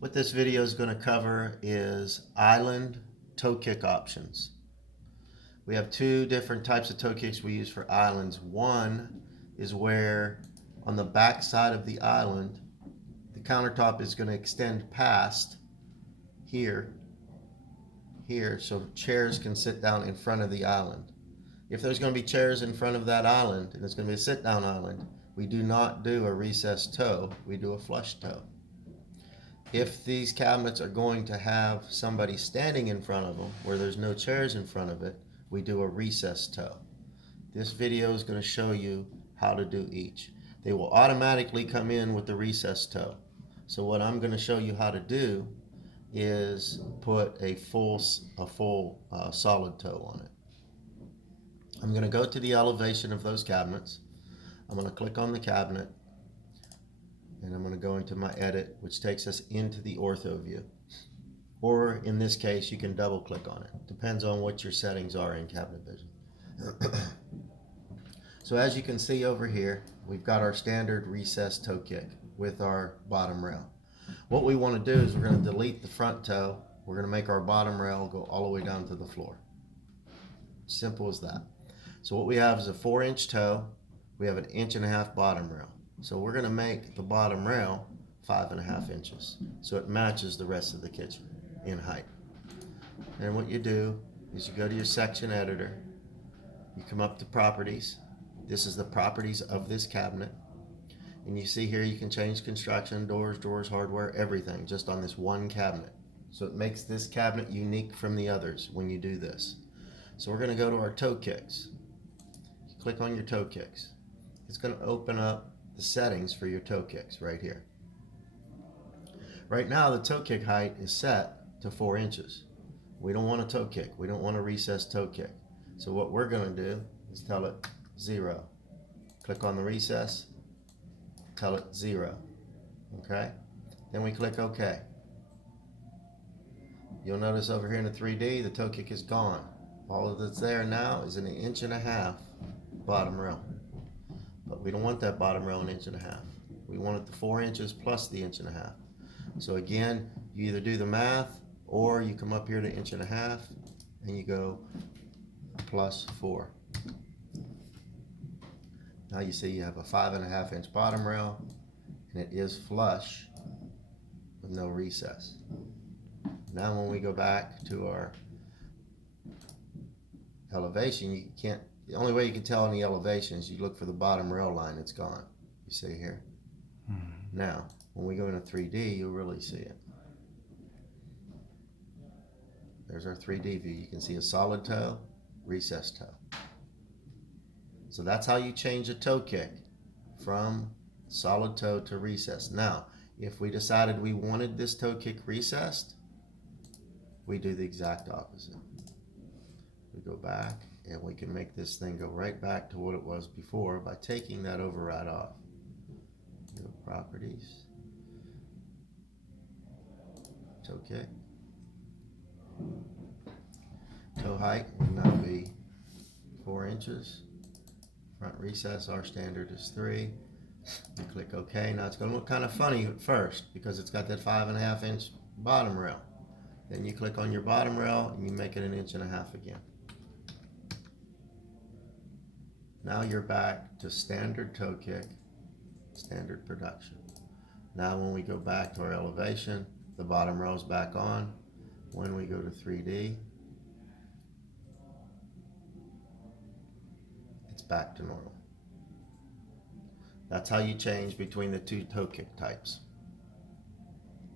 What this video is going to cover is island toe kick options. We have two different types of toe kicks we use for islands. One is where on the back side of the island, the countertop is going to extend past here, so chairs can sit down in front of the island. If there's going to be chairs in front of that island and it's going to be a sit-down island, we do not do a recessed toe, we do a flush toe. If these cabinets are going to have somebody standing in front of them where there's no chairs in front of it, we do a recessed toe. This video is going to show you how to do each. They will automatically come in with the recessed toe. So what I'm going to show you how to do is put a full solid toe on it. I'm going to go to the elevation of those cabinets. I'm going to click on the cabinet and I'm going to go into my edit, which takes us into the ortho view. Or in this case, you can double click on it. Depends on what your settings are in Cabinet Vision. So as you can see over here, we've got our standard recessed toe kick with our bottom rail. What we want to do is we're going to delete the front toe. We're going to make our bottom rail go all the way down to the floor. Simple as that. So what we have is a 4-inch toe. We have an 1.5 inch bottom rail. So we're going to make the bottom rail 5.5 inches so it matches the rest of the kitchen in height. And what you do is you go to your section editor, you come up to properties. This is the properties of this cabinet. And you see here you can change construction, doors, drawers, hardware, everything just on this one cabinet. So it makes this cabinet unique from the others when you do this. So we're going to go to our toe kicks. You click on your toe kicks. It's going to open up the settings for your toe kicks right here. Right now the toe kick height is set to 4 inches. We don't want a toe kick. We don't want a recessed toe kick. So what we're going to do is tell it 0. Click on the recess, tell it 0. Okay? Then we click OK. You'll notice over here in the 3D the toe kick is gone. All that's there now is an 1.5 inch bottom rail. But we don't want that bottom rail 1.5 inches. We want it to 4 inches plus the 1.5 inches. So again, you either do the math or you come up here to 1.5 inches and you go plus 4. Now you see you have a 5.5 inch bottom rail and it is flush with no recess. Now when we go back to our elevation, you can't, the only way you can tell in the elevation is you look for the bottom rail line, it's gone. You see here? Now, when we go into 3D, you'll really see it. There's our 3D view. You can see a solid toe, recessed toe. So that's how you change a toe kick from solid toe to recessed. Now, if we decided we wanted this toe kick recessed, we do the exact opposite. We go back and we can make this thing go right back to what it was before by taking that override off. Go to properties, toe kick. Toe height will now be 4 inches. Front recess, our standard is 3. You click OK. Now it's going to look kind of funny at first because it's got that 5.5 inch bottom rail. Then you click on your bottom rail and you make it 1.5 inches again. Now you're back to standard toe kick, standard production. Now when we go back to our elevation, the bottom rail is back on. When we go to 3D, it's back to normal. That's how you change between the two toe kick types.